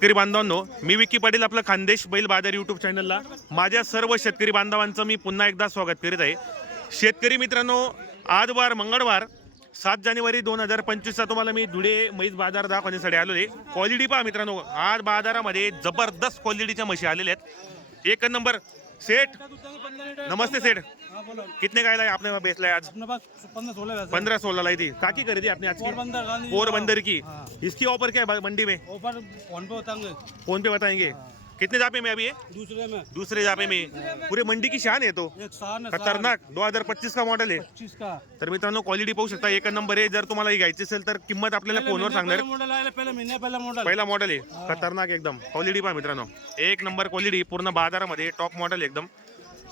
शेतकरी बांधवांनो मी विकी पाटील आपलं खानदेश बैल बाजार यूट्यूब चॅनलला माझ्या सर्व शेतकरी बांधवांचं मी पुन्हा एकदा स्वागत करीत आहे. शेतकरी मित्रांनो आज वार मंगळवार सात जानेवारी दोन हजार पंचवीसचा तुम्हाला मी धुळे मैस बाजार दाखवण्यासाठी आलो आहे. क्वालिटी पहा मित्रांनो आज बाजारामध्ये जबरदस्त क्वालिटीच्या म्हशी आलेल्या आहेत. एक नंबर सेठ? नमस्ते सेठ। हाँ बोलो। कितने का है आपने बेचला है आज? अपने पास पंद्रह सोलह वैसे। पंद्रह सोलह लाई थी। काकी खरीदी आपने आज की? पोरबंदर गांधी पोरबंदर की। हाँ। इसकी ऑफर क्या है मंडी में? ऊपर फोन पे बताएंगे। फोन पे बताएंगे? कितने जापे में अभी है दूसरे में। दूसरे जापे में। पूरे मंडी की शान है तो। है खतरनाक। दो हजार पच्चीस का मॉडेल आहे तर मित्रांनो क्वालिटी पाहू शकता एक नंबर आहे. जर तुम्हाला ही घ्यायची असेल तर किंमत आपल्याला फोनवर सांगणार. पहले मॉडल पहिला मॉडेल आहे. खतरनाक एकदम. क्वालिटी पहा मित्रांनो. एक नंबर क्वालिटी पूर्ण बाजारामध्ये टॉप मॉडेल एकदम.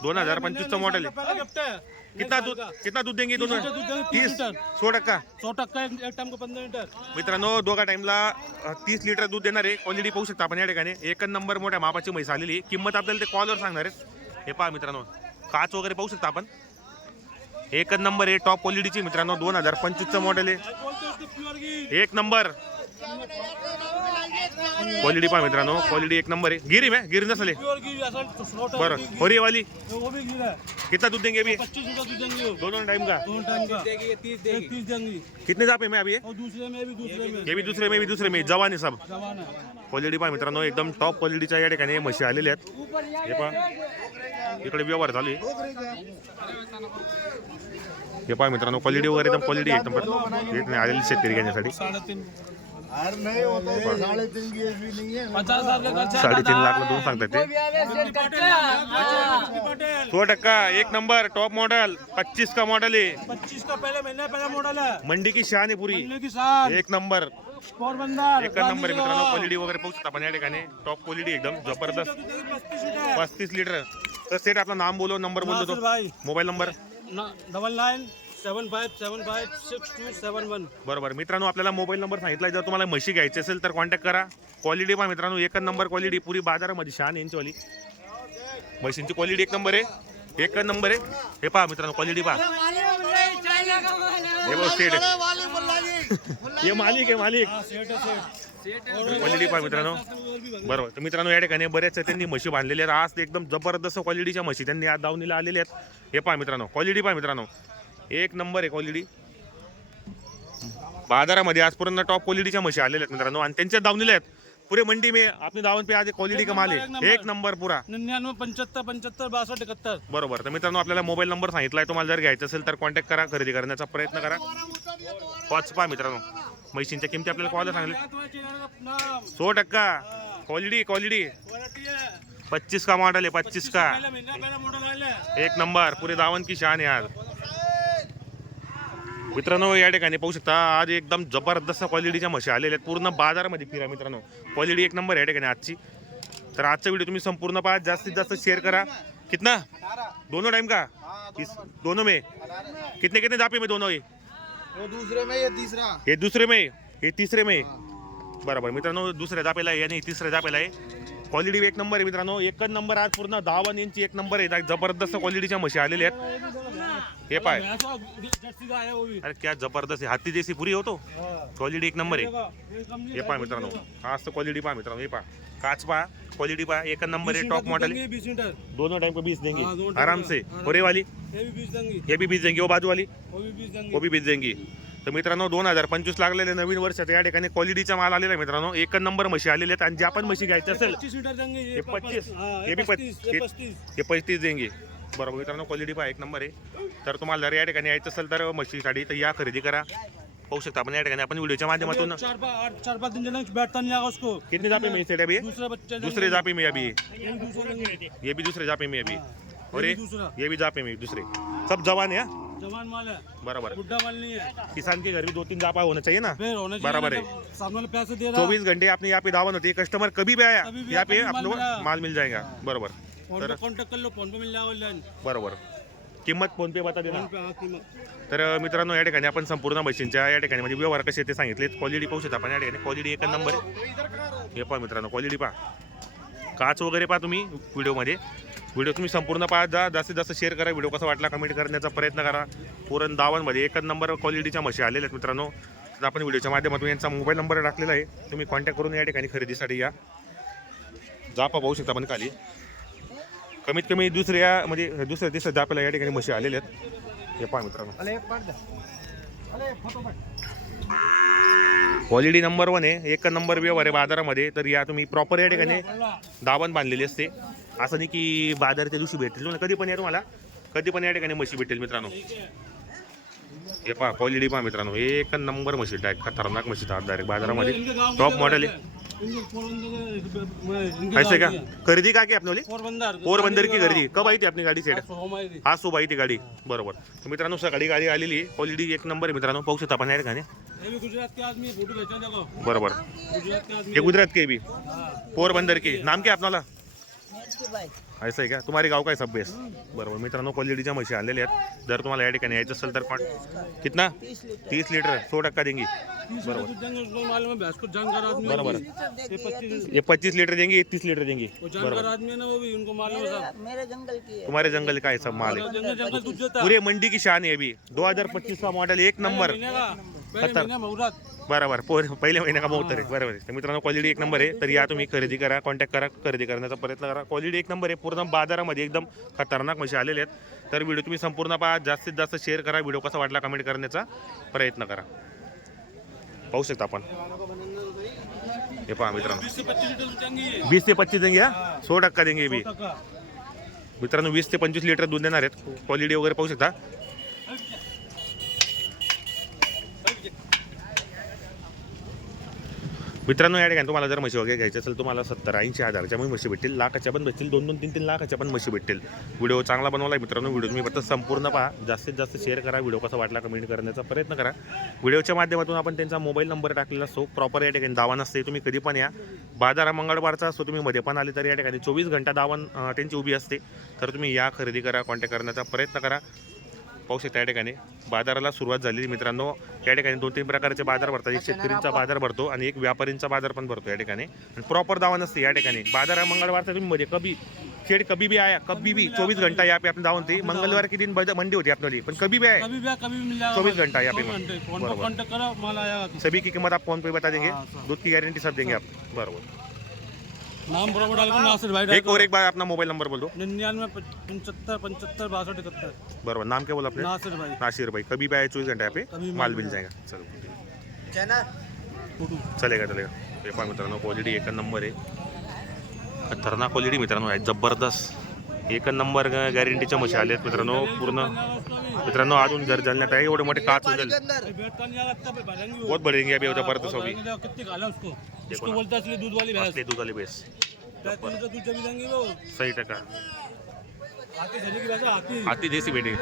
दोन हजार पंचवीसचा मॉडेल आहे. पहले गिफ्ट है कितना दूध कितना दूध देंगे दोनों? तीस। सौ टक्का? सौ टक्का एक एक टाइम को पंद्रह लीटर. मित्रांनो दोघा टाइमला तीस लिटर दूध देणार आहे. क्वालिटी पाहू शकता आपण या ठिकाणी. एक नंबर मोठ्या मापाची म्हैस आलेली. किंमत आपल्याला ते कॉलवर सांगणार आहे हे पहा मित्रांनो. काच वगैरे पाहू शकता आपण. एक नंबर आहे टॉप क्वालिटीची मित्रांनो दोन हजार पंचवीसचं मॉडेल आहे. एक नंबर क्वालिटी पहा मित्रांनो क्वालिटी एक नंबर आहे. गिरी में गिरी नसले है. बरं. होरी वाली वो भी गिरा है कितना दूध देंगे अभी? पच्चीस लीटर दूध देंगे वो. दोनों टाइम का? दोनों टाइम का. एक तीस देंगी. कितने जापे में अभी ये? और दूसरे में भी दूसरे में. ये भी दूसरे में भी दूसरे में जवान आहे सब. जवान है. क्वालिटी पहा मित्रांनो एकदम टॉप क्वालिटीच्या या ठिकाणी म्हशी आलेल्या आहेत. हे पहा. इकडे व्यवहार चालू आहे. हे पहा मित्रांनो क्वालिटी वगैरे एकदम क्वालिटी एकदम. एक नाही आलेली शेतकरी घेण्यासाठी. साडेतीन लाखला दोन सांगतात ते सौ टक्का एक नंबर टॉप मॉडल पच्चीस का मॉडल है। पच्चीस का पहले महीने पहला मॉडल है। मंडी की शान आहे पुरी। एक नंबर। एक नंबर आहे मित्रांनो क्वालिटी वगैरे पाहू शकता आपण या ठिकाणी. टॉप क्वालिटी एकदम जबरदस्त. पस्तीस लीटर तर सेट आपला नाम बोलो नंबर बोल नासिर दो भाई mobile number double nine seven five seven five six two seven one. बरोबर. मित्रांनो आपल्याला मोबाईल नंबर सांगितला जर तुम्हाला म्हशी घ्यायची असेल तर कॉन्टॅक्ट करा. क्वालिटी पहा मित्रांनो एकच नंबर क्वालिटी पुरी बाजारामध्ये शान आहे यांचीवाली म्हशींची क्वालिटी एक नंबर आहे. एक नंबर आहे. हे पहा मित्रांनो क्वालिटी पहा. हे बघ सेट हे मालिक आहे मालिक. क्वालिटी पहा मित्रांनो. बरोबर. तर मित्रांनो या ठिकाणी बऱ्याच त्यांनी म्हशी बांधलेल्या आहेत. आज एकदम जबरदस्त क्वालिटीच्या म्हशी त्यांनी आज दावणीला आलेल्या आहेत. हे पहा मित्रांनो क्वालिटी पहा मित्रांनो. एक नंबर आहे क्वालिटी बाजारामध्ये आज पूर्ण टॉप क्वालिटीच्या म्हशी आलेल्या आहेत मित्रांनो. आणि त्यांच्या दावणीला आहेत. पुरे मंडी में आपने दावण पे आज क्वालिटी कमाल आहे? एक नंबर पुरा. निन्यानवे पंच्याहत्तर पंच्याहत्तर बासष्ट इकहत्तर बरोबर. तर मित्रांनो आपल्याला मोबाईल नंबर सांगितला आहे तुम्हाला जर घ्यायचं असेल तर कॉन्टॅक्ट करा खरेदी करण्याचा प्रयत्न करा. पाच पहा मित्रांनो. म्हशींच्या किमती आपल्याला कॉल सांगले सो टक्का. क्वालिटी क्वालिटी पच्चीस का मॉडल है पच्चीस का? एक नंबर. पुरे दावण की शान आहे आज. मित्रांनो या ठिकाणी पाहू शकता आज एकदम जबरदस्त क्वालिटीच्या म्हशी आलेल्या आहेत. पूर्ण बाजारामध्ये फिरा मित्रांनो. क्वालिटी एक नंबर आहे या ठिकाणी आजची. तर आजचा व्हिडिओ तुम्ही संपूर्ण पहा. जास्तीत जास्त शेअर करा. कितना? दोनों टाइम का? इस दोनों में? कितने कितने जापे में दोनों ये? दूसरे में ये तीसरा। हे दुसरे में? हे तिसरे में? बरोबर. मित्रांनो दुसऱ्या जापेला आहे आणि तिसऱ्या जापेला आहे. क्वालिटी एक नंबर आहे मित्रांनो. एकच नंबर आज पूर्ण दहा वन इंची एक नंबर आहे. जबरदस्त क्वालिटीच्या म्हशी आलेल्या आहेत. हे पाय. अरे क्या जबरदस्त आहे. हाती जैसी पुरी होतो। क्वालिटी एक नंबर आहे. हे पहा मित्रांनो. हा असं क्वालिटी पहा मित्रांनो. हे पहा काच पहा क्वालिटी पहा एक नंबर आहे टॉप मॉडल. दोनों टाइम को बीस देंगे. आराम से. होरे वाली ये भी बीस देंगी. वो बाजू वाली वो भी बीस देंगी. तर मित्रांनो दोन हजार पंचवीस लागलेले नवीन वर्षात या ठिकाणी क्वालिटीचा माल आलेला आहे मित्रांनो. एक नंबर म्हशी आलेले आहेत आणि ज्या पण म्हशी घ्यायच्या असेल ये ये पच्चीस. हाँ, ये ये ये पच्चीस हे पस्तीस. देंगे बरोबर मित्रांनो क्वालिटी पहा एक नंबर आहे. तर तुम्हाला जर या ठिकाणी यायचं असेल तर म्हशीसाठी तर या खरेदी करा. पाहू शकता आपण या ठिकाणी आपण व्हिडिओच्या माध्यमातून कितने जापे में सेट अभी ये? दूसरा जापे में अभी. ये ये भी दूसरा ये जापे में अभी. और ये ये भी दूसरा. ये भी जापे में दूसरे. सब जवान है हाँ? जवान माल है बराबर. बुढ़ा माल नहीं है किसान के घर भी दो तीन जापा होना चाहिए ना? फिर होना चाहिए. बराबर है सामने पैसे दे रहा चौबीस घंटे आपने यहाँ पे दावन होती है। कस्टमर कभी भी आया यहाँ पे आप माल। लोग मिला। माल जाएगा। बरोबर। कांटेक्ट कर लो फोन पे मिल जाएगा ऑनलाइन बरोबर। किंमत फोन पे बता कीमत। तर मित्रांनो या ठिकाणी आपण संपूर्ण मशीनच्या या ठिकाणी म्हणजे व्यवहार कसे ते सांगितले क्वालिटी पाहू शकता आपण. या ठिकाणी क्वालिटी एक नंबर आहे हे पहा मित्रांनो क्वालिटी पहा. काच वगैरे पहा तुम्ही व्हिडिओमध्ये व्हिडिओ तुम्ही संपूर्ण पहा जा. जास्तीत जास्त शेअर करा. व्हिडिओ कसा वाटला कमेंट करण्याचा प्रयत्न करा. पुरण दावणमध्ये एकच नंबर क्वालिटीच्या म्हशी आलेल्या आहेत मित्रांनो. तर आपण व्हिडिओच्या माध्यमातून यांचा मोबाईल नंबर टाकलेला आहे. तुम्ही कॉन्टॅक्ट करून या ठिकाणी खरेदीसाठी या. जापा पाहू शकता आपण खाली. कमीत कमी दुसऱ्या म्हणजे दुसऱ्या तिसऱ्या जापेला या ठिकाणी म्हशी आलेल्या आहेत. हे पहा मित्रांनो. क्वालिटी नंबर वन आहे. एक नंबर व्यवहार आहे बाजारामध्ये. तर या तुम्ही प्रॉपर या ठिकाणी दाबण बांधलेली असते. असं नाही की बाजारच्या दिवशी भेटेल कधी पण या तुम्हाला. कधी पण या ठिकाणी म्हशी भेटेल मित्रांनो. हे पहा क्वालिटी पहा मित्रांनो. एक नंबर म्हशी डायरेक्ट खतरनाक म्हशी डायरेक्ट बाजारामध्ये. टॉप मॉडेल आहे. ऐसे का? खरेदी का की आपली पोरबंदर पोरबंदर की खरेदी. कब आहे ती आपली गाडी सेट हा सोब आहे ती गाडी. बरोबर. मित्रांनो सकाळी गाडी आलेली क्वालिटी एक नंबर आहे मित्रांनो. पाहू शकता आपण या ठिकाणी. बरोबर. हे ये गुजरात के बी. पोरबंदर की. नाम क्या आपणाला? ऐसा आहे का? तुम्हारे गाव काय सब बेस बरोबर. मित्रांनो क्वालिटीच्या म्हशी आलेल्या आहेत. जर तुम्हाला या ठिकाणी यायचं असेल तर कॉन कितना? तीस लिटर. सौ टक्का देंगी. है बरोबर. ये पच्चीस पच्चीस लीटर देंगे ये तीस लीटर देंगी. है तुम्हारे जंगल का है सब माल. है पूरे मंडी की शान है अभी. 2025 का मॉडल एक नंबर. मुहूर्त बरोबर. पोर पहिल्या महिन्या का मोतर आहे बरोबर. आहे तर मित्रांनो क्वालिटी एक नंबर आहे. तर या तुम्ही खरेदी करा कॉन्टॅक्ट करा खरेदी करण्याचा प्रयत्न करा. क्वालिटी एक नंबर आहे. पूर्ण बाजारामध्ये एकदम खतरनाक म्हशी आलेले आहेत. तर व्हिडिओ तुम्ही संपूर्ण पहा. जास्तीत जास्त शेअर करा. व्हिडिओ कसा वाटला कमेंट करण्याचा प्रयत्न करा. पाहू शकता आपण. हे पहा मित्रांनो. ये वीस ते पच्चीस देंगे हा? सौ टक्का देंगे बी. मित्रांनो वीस ते पंचवीस लिटर दूध देणार आहेत. क्वालिटी वगैरे पाहू शकता. मित्रांनो या ठिकाणी तुम्हाला जर म्हशी वगैरे घ्यायची असेल तुम्हाला सत्तर ऐंशी हजारच्या पण म्हशी भेटतील लाखाच्या पण भेटतील दोन दोन तीन तीन लाखाच्या पण म्हशी भेटतील. व्हिडिओ चांगला बनवला आहे मित्रांनो व्हिडिओ तुम्ही फक्त संपूर्ण पहा. जास्तीत जास्त शेअर करा व्हिडिओ कसा वाटला कमेंट करण्याचा प्रयत्न करा. व्हिडिओच्या माध्यमातून आपण त्यांचा मोबाईल नंबर टाकलेला असतो प्रॉपर या ठिकाणी दावा नसते तुम्ही कधी पण या. बाजार मंगळवारचा असतो तुम्ही मध्ये पण आले तर या ठिकाणी चोवीस घंटा दावण त्यांची उभी असते. तर तुम्ही या खरेदी करा कॉन्टॅक्ट करण्याचा प्रयत्न करा. पाहू शकता या ठिकाणी बाजाराला सुरुवात झालेली मित्रांनो या ठिकाणी दोन तीन प्रकारचे बाजार भरतात. एक शेतकरींचा बाजार भरतो आणि एक व्यापारींचा बाजार पण भरतो या ठिकाणी. आणि प्रॉपर दावा नसते या ठिकाणी. बाजार मंगळवारचा तुम्ही मध्ये कभी शेड कभी भी आया कभी भी चौबीस घंटा यहाँ पे आपने दावण थी मंगलवार की दिन मंडी होती आपली? पण कभी भी भी मिल. जाएगा 24 घंटा यहाँ पे बराबर। सभी की कीमत आप फोन पे बता देंगे। दूध की गारंटी सब देंगे आप. बरोबर. नाम बराबर डाल कर नासिर भाई एक और एक बार अपना मोबाइल नंबर बोल दो निन्यानवे पंचहत्तर पंचहत्तर बासठ इकहत्तर बरोबर नाम क्या बोला आपने नासिर भाई. नासिर भाई. कभी भी आए चौबीस घंटे यहाँ पे माल माल जाएगा. चलो. फोटो चलेगा चलेगा. पहा मित्रांनो क्वालिटी एक नंबर आहे. खतरनाक क्वालिटी मित्रांनो आहे. जबरदस्त. एक नंबर गॅरंटीच्या म्हशी आल्या आहेत मित्रांनो पूर्ण. मित्रांनो अजून जर जालन्यात आहे एवढे मोठे काच उजल बहुत बढ़ेंगे अभी होता परत सभी ना। बोलते हैं असली दूध वाली भैंस। असले दूध वाले लीटर दूध जब देंगे वो। सही टका। आती देसी बेटी